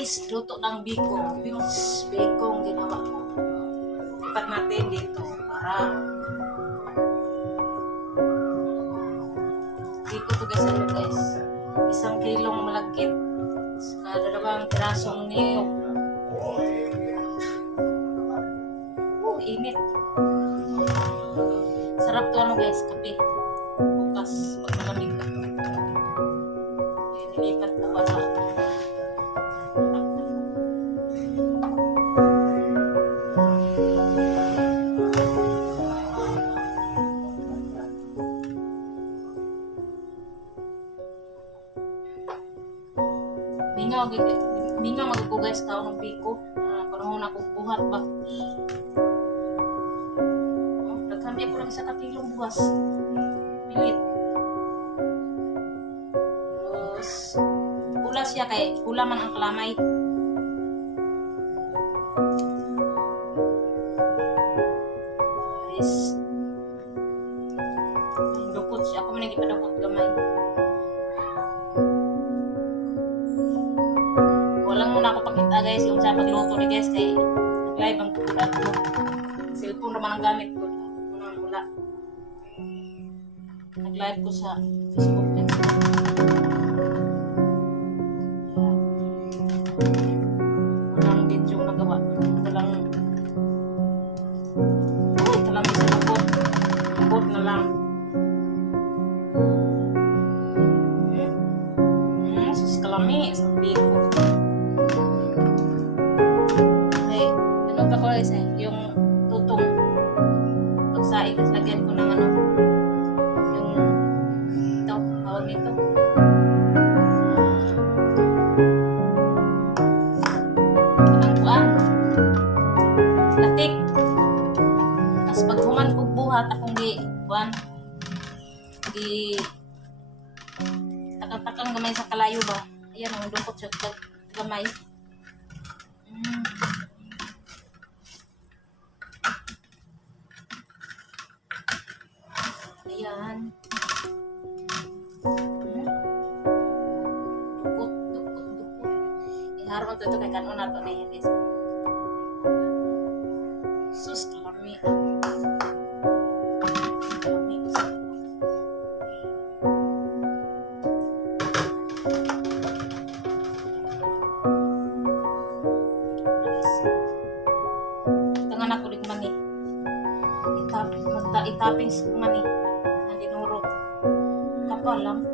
Guys, luto ng biko. Bikong ginawa ko. Lipat natin dito para biko to guys, ano guys. 1 kilong malagkit. Dalawang pirasong niyog. Init. Sarap to ano guys, kape. Bukas, pag malamig na. Nilipat ko para mingaw magugugay sa taon ng biko. Panahon akong buhat ba. Kami ako lang sa katilong buwas. Pilit. Tapos, pula siya kay pula man ang kalamay. Guys. Dukot siya. Ako man nang ipadukot gamay. Walang muna ako pakita guys. Yung sa pagluto ni guys kay nag-live ang kulat ko. Cellphone naman ang gamit ko. Wala. Nag-live ko sa Facebook din. Walang video nagawa. Walang kalami sa lubot. Lubot na lang. Sus kalami. Sabi ko. Okay. Ano pa ko guys eh. Yung tutong pagsaing. Tapos lagyan ko ng ano. Yung ito. Tawag nito. Ang kuan. Latik. Tapos pag human kong buhat akong di kuan. Di takang gamay sa kalayo ba. Ayan ang dungkot siya gamay. Ayan. Dukot. Iharap ito kay kanon na ito na yan. Sus, kalami. Tangan ako lig mani. Itaping sa mani. Nandinurog. Kapal lang.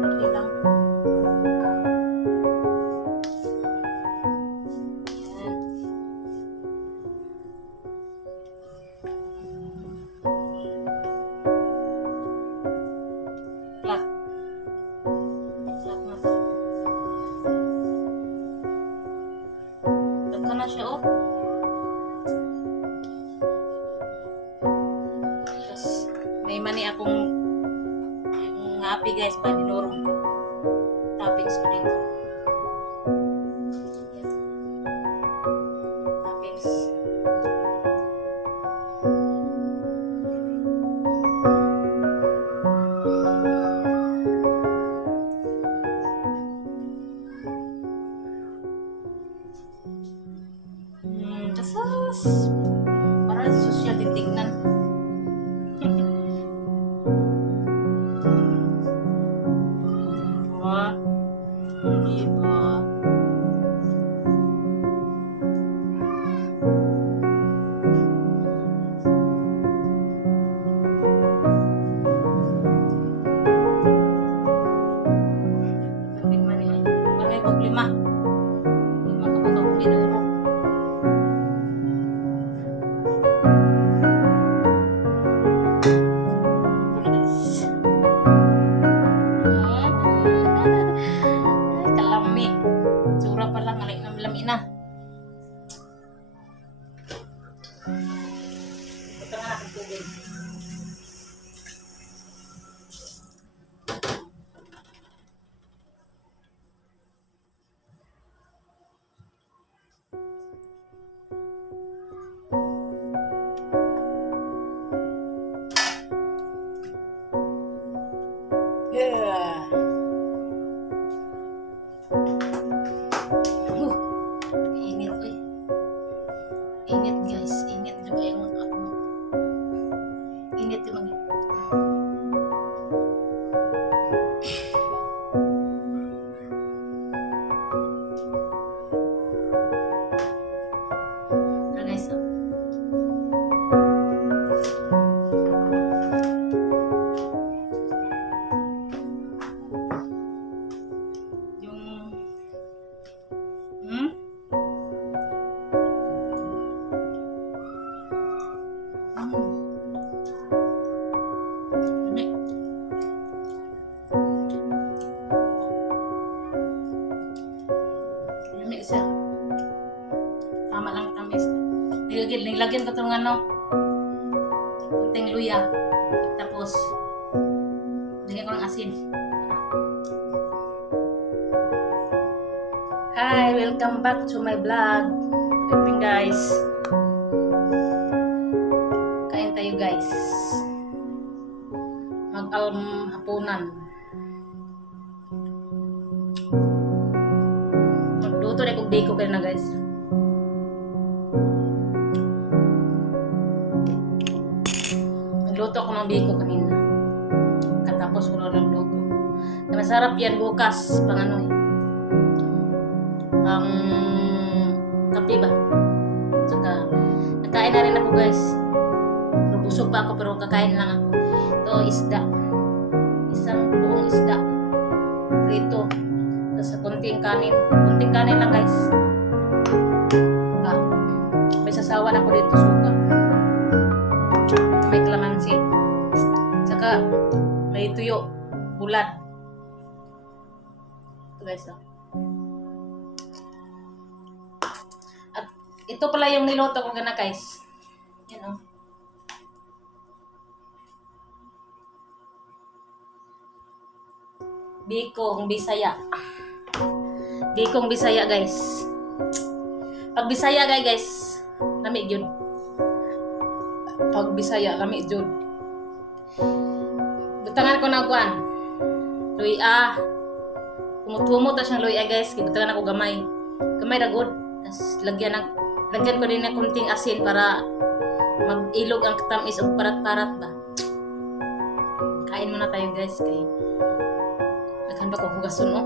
Okay lang. Ayan. Flat. Flat na to. Dagka na siya oh. May mani akong happy guys pa dinurong ko. Toppings ko dito. Toppings. Kasas. Para social titignan. Diba? Lima kapag ako pinuro. Kalami. Tsura pa lang, lami na. Ito nga ang tubig. Yeah. gilid, nilagyan ko itong ano, kunting luya. Tapos, lagyan ko ng asin. Hi! Welcome back to my vlog. Good evening guys. Kain tayo guys. Hapunan. Magluto na kong biko kayo na guys. Nagluto ako ng biko kanina. Katapos ko na nagluto. Masarap yan bukas. Pang ano eh. Kape ba? Saka, nakain na rin ako guys. Busog pa ako pero kakain lang ako. Ito, isda. Isang buong isda. Rito. Tapos konting kanin. Konting kanin lang guys. May sasawan ako dito suka. May kalamansi. Saka may tuyo. Bulat. Ito guys. At ito pala yung niloto ko gana guys. Yan o. Bikong Bisaya. Bikong Bisaya guys. Pag Bisaya guys, lami jud. Pag Bisaya lami jud. Butangan ko na kuan. Luya. Kumut-kumut ta siyang luya guys. Butangan ako gamay. Gamay ra gud. Tas lagyan ko din ng kunting asin para mag-ilog ang tamis o parat-parat ba. Kain muna tayo guys kay naghan pa ko hugason no.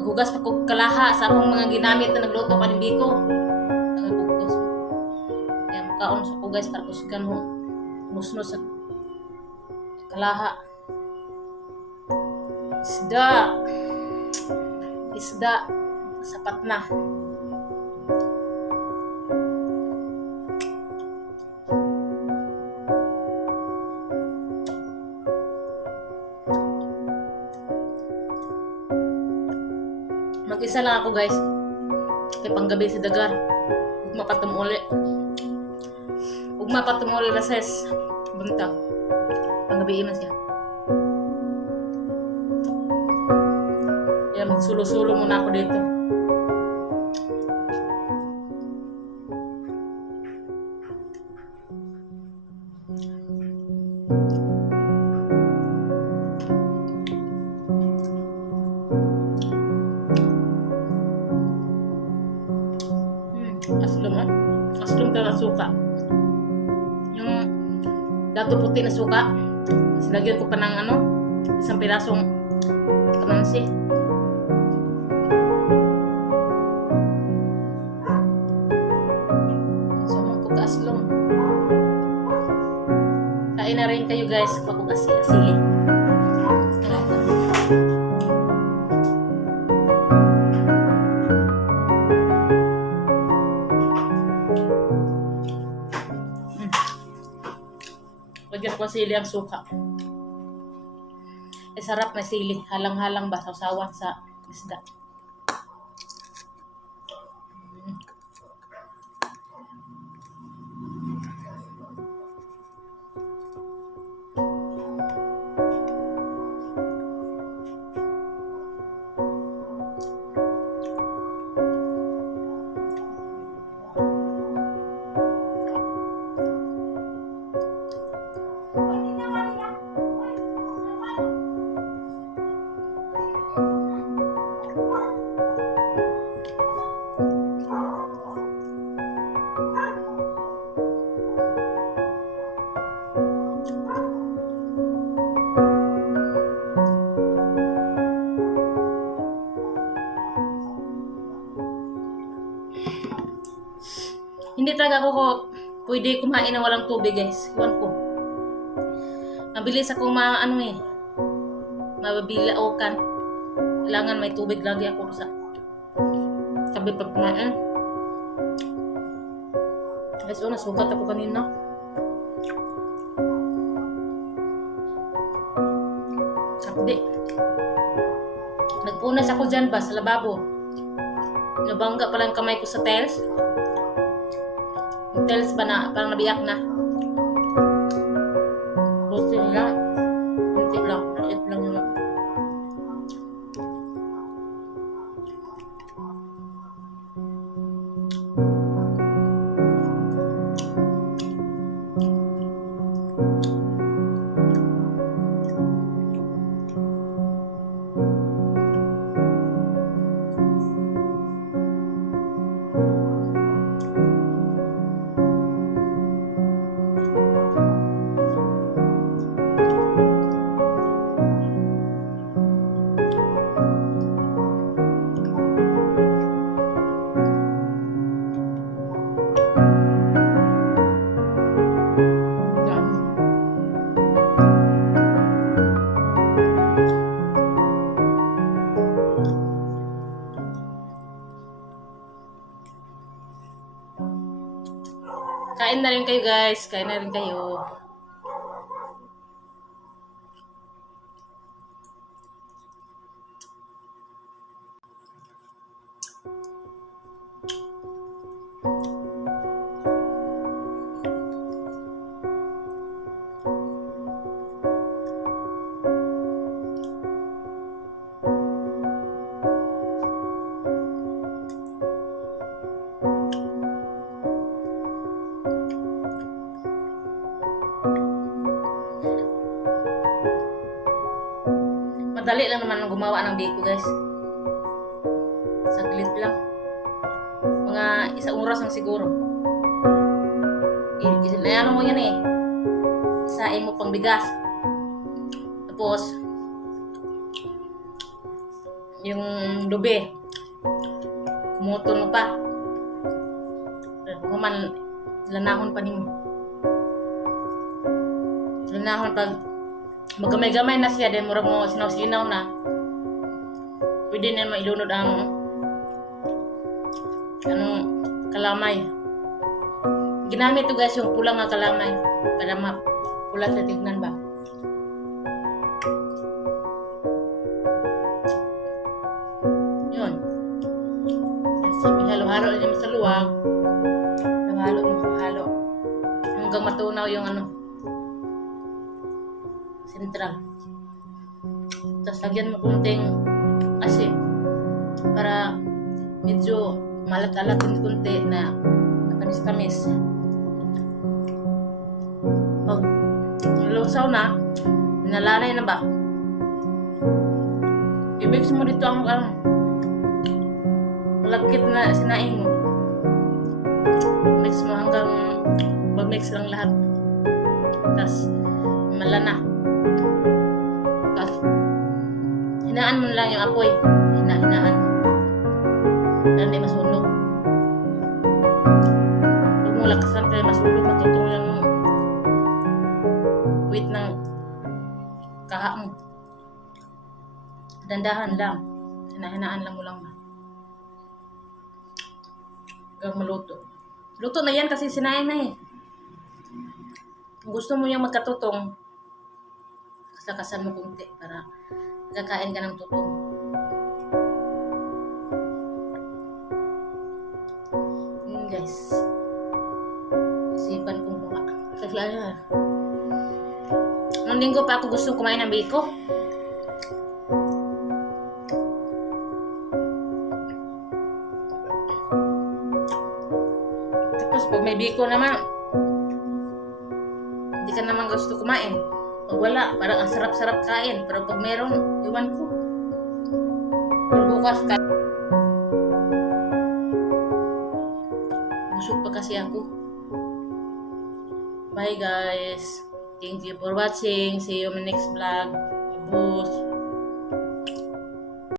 Maghugas pa ko kalaha sa akong mga ginamit na nagluto pa ng biko. Naghugas. Kaya makaon sa ko guys para kusigan mo musno sa kalaha. Isda sapat na. Mag-isa lang ako guys. Kaya panggabi si dagar. Ugma patumuli lases. Buntag. Panggabi iman siya. Kaya magsulo-sulo muna ako dito. Aslum ka ng suka. Yung dato puti na suka. Sinagyan ko pa ng ano, isang pirasong kamansi. Sama ko ka aslum. Kain na rin kayo guys. Ako kasi asili. Lagyan ko sili ang suka. Sarap na sili. Halang-halang ba sausawan sa isda. Hindi talaga ako pwede kumain ng walang tubig guys. Iwan ko. Mabilis akong mababilaukan. Kailangan may tubig lagi ako sa sabi pag kumain. Guys, nasugat ako kanina. Sakdi. Nagpunas ako dyan ba sa lababo. Nabangga pa lang kamay ko sa tiles. Hotels ba na, parang nabiyak na. Buti nila. Kunti lang. Maliit lang yun. Kain na rin kayo guys. Kain na rin kayo. Madali lang naman ang gumawa ng biko guys. Saglit lang. Mga isang oras lang siguro. Ano mo yan eh. Isain mo pang bigas. Tapos, yung lube. Kumuton mo pa. Kung man, lanahon pa nimo. Lanahon pag magamay-gamay na siya, then murag mo sinaw-sinaw na. Pwede na mailunod ang kalamay. Ginamit to guys yung pulang nga kalamay para mapula sa tignan ba. Yun. Kasi halo-halo niya sa luwag. Halo. Hanggang matunaw yung sentral. Tapos lagyan mo kunting asin para medyo malat-alat yung kunti na matamis-tamis. Pag nilusaw na, nalalay na ba? I-mix mo dito ang malagkit na sinaing mo. Mix mo hanggang mag-mix lang lahat. Tapos malana. Tapos hinaan mo lang yung apoy. Hinaan. Para hindi masunog. Huwag mo lakasan kaya masunog. Matutong yung wait ng kaha mo. Dandahan lang. Hinahinaan lang mo lang ba. Hanggang maluto. Luto na yan kasi sinain na eh. Kung gusto mo yung magkatutong, kasakasan mo kunti para kakain ka ng tutong. Guys. Isipan kong mga. Kasi ayan. Nung linggo pa ako gusto kumain ng biko. Tapos pag may biko naman, hindi ka naman gusto kumain. Pag wala, parang ang sarap-sarap kain. Pero pag meron, iwan ko. Pag bukas ka, busog pa kasi ako. Bye guys. Thank you for watching. See you in my next vlog. Bye.